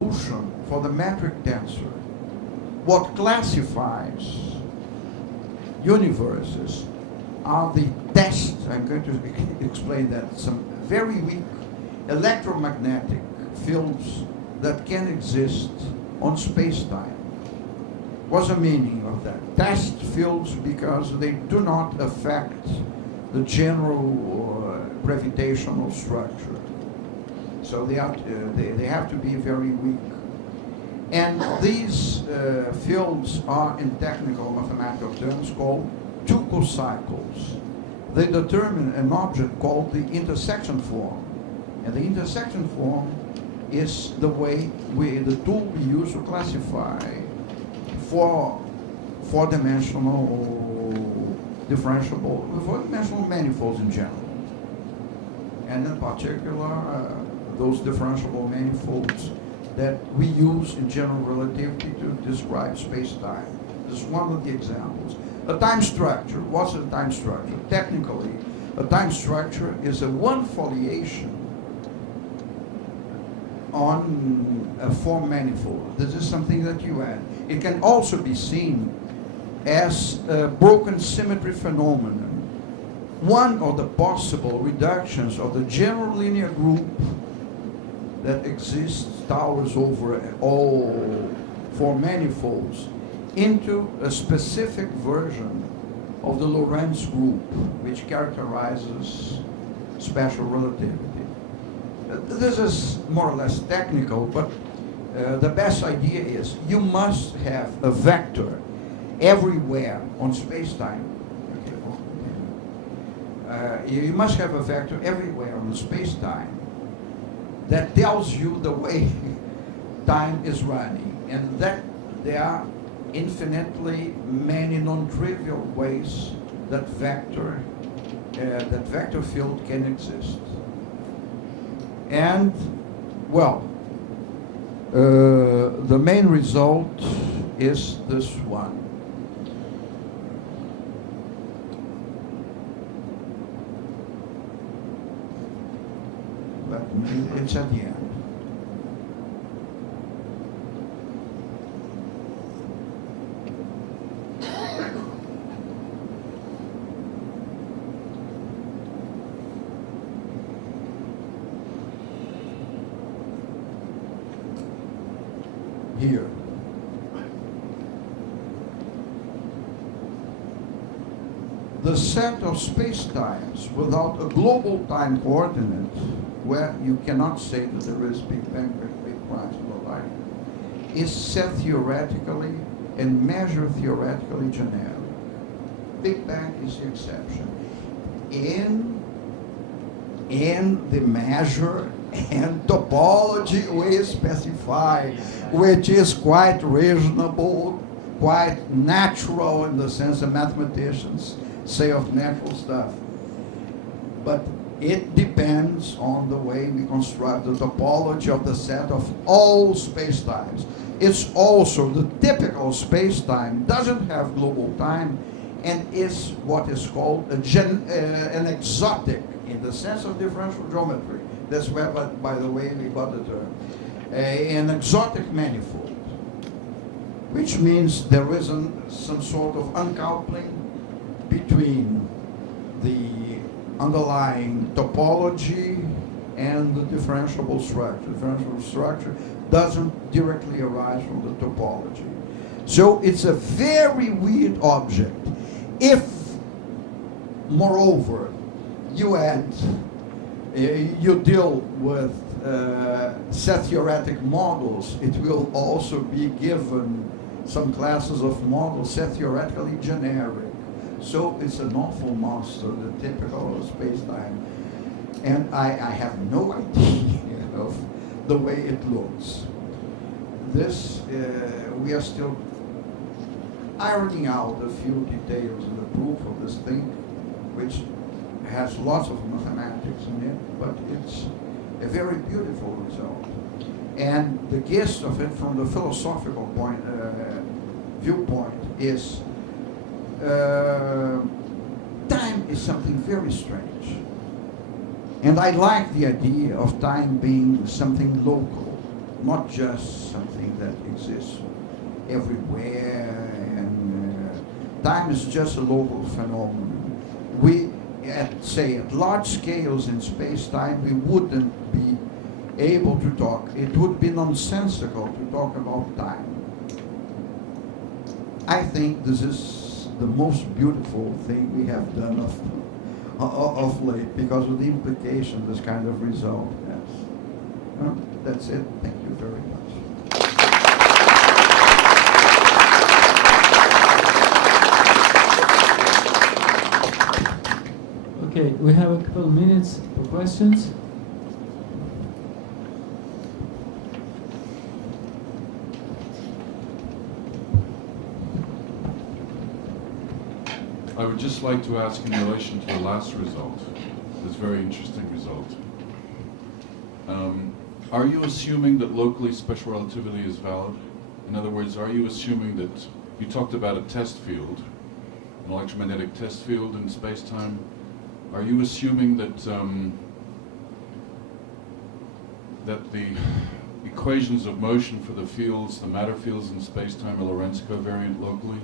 solution for the metric tensor. What classifies universes are the tests, I'm going to explain that, some very weak electromagnetic fields that can exist on space-time. What's the meaning of that? Test fields because they do not affect the general gravitational structure. So they have to be very weak. And these fields are, in technical mathematical terms, called Tuchel cycles. They determine an object called the intersection form. And the intersection form is the tool we use to classify four-dimensional differentiable, four-dimensional manifolds in general. And in particular, those differentiable manifolds that we use in general relativity to describe space-time. This is one of the examples. A time structure. What's a time structure? Technically, a time structure is a one foliation on a form manifold. This is something that you add. It can also be seen as a broken symmetry phenomenon. One of the possible reductions of the general linear group that exists, towers over all four manifolds, into a specific version of the Lorentz group, which characterizes special relativity. This is more or less technical, but the best idea is you must have a vector everywhere on space-time. You must have a vector everywhere on space-time that tells you the way time is running, and that there are infinitely many non-trivial ways that vector field can exist. And, well, the main result is this one. It's at the end. Here. The set of spacetimes without a global time coordinate, where you cannot say that there is Big Bang, Big Crunch, or like, is set theoretically and measured theoretically generic. Big Bang is the exception. In the measure and topology we specify, which is quite reasonable, quite natural in the sense that mathematicians say of natural stuff. But it depends on the way we construct the topology of the set of all spacetimes. It's also the typical spacetime doesn't have global time and is what is called an exotic in the sense of differential geometry. That's where, by the way, we got the term. An exotic manifold, which means there is some sort of uncoupling between the underlying topology and the differentiable structure. The differentiable structure doesn't directly arise from the topology. So it's a very weird object. If, moreover, you deal with set theoretic models, it will also be given some classes of models set theoretically generic. So it's an awful monster, the typical space-time. And I have no idea of the way it looks. This, we are still ironing out a few details in the proof of this thing, which has lots of mathematics in it, but it's a very beautiful result. And the gist of it from the philosophical viewpoint is time is something very strange. And I like the idea of time being something local. not just something that exists everywhere, and time is just a local phenomenon. We, at large scales in space-time, we wouldn't be able to talk. It would be nonsensical to talk about time. I think this is the most beautiful thing we have done of late, because of the implication this kind of result has. That's it. Thank you very much. Okay, we have a couple of minutes for questions. I would just like to ask in relation to the last result, this very interesting result. Are you assuming that locally special relativity is valid? In other words, are you assuming that you talked about a test field, an electromagnetic test field in space-time? Are you assuming that that the equations of motion for the fields, the matter fields in space-time, are Lorentz covariant locally?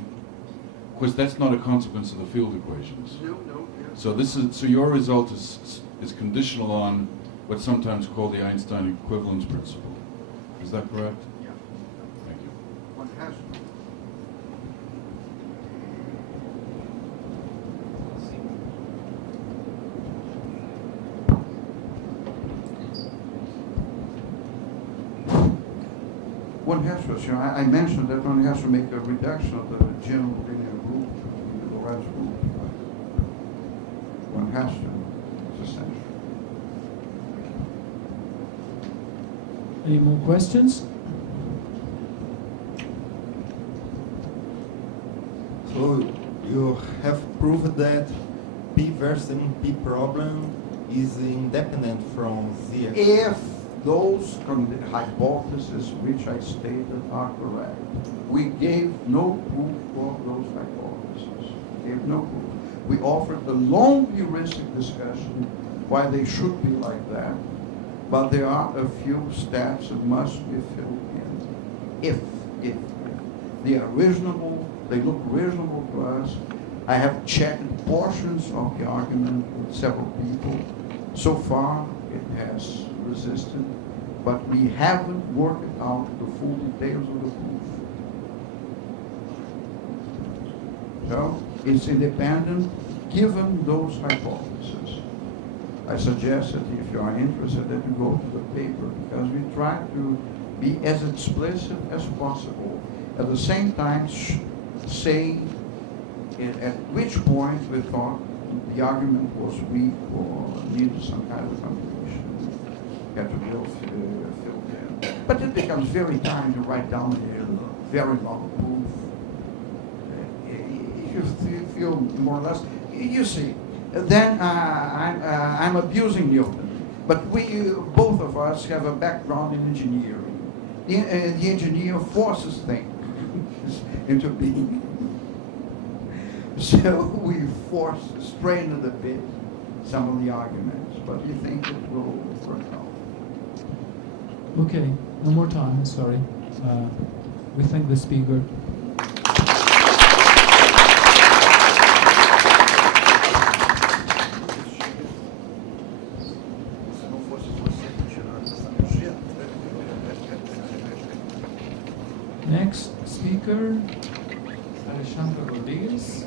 Of course, that's not a consequence of the field equations. No, yes. So your result is conditional on what's sometimes called the Einstein equivalence principle. Is that correct? Yeah. Thank you. One has to. One has to assume, I mentioned that one has to make a reduction of the general linear group in the Lorentz group. One has to. It's essential. Any more questions? So you have proved that P versus NP problem is independent from Z. If those hypotheses which I stated are correct, we gave no proof for those hypotheses. Gave no proof. We offered a long heuristic discussion why they should be like that, but there are a few steps that must be filled in. If they are reasonable, they look reasonable to us. I have checked portions of the argument with several people. So far, it has resisted, but we haven't worked out the full details of the proof. So, it's independent given those hypotheses. I suggest that if you are interested that you go to the paper, because we try to be as explicit as possible. At the same time, say at which point we thought the argument was weak or needed some kind of contribution. You have to be filled in. But it becomes very tiring to write down a very long proof. If you feel more or less, you see, then I'm abusing Newton. But we, both of us, have a background in engineering. The engineer forces things into being. So we strain it a bit, some of the arguments, but we think it will work out. Okay, one more time, sorry. We thank the speaker. Next speaker, Alexandre Rodriguez.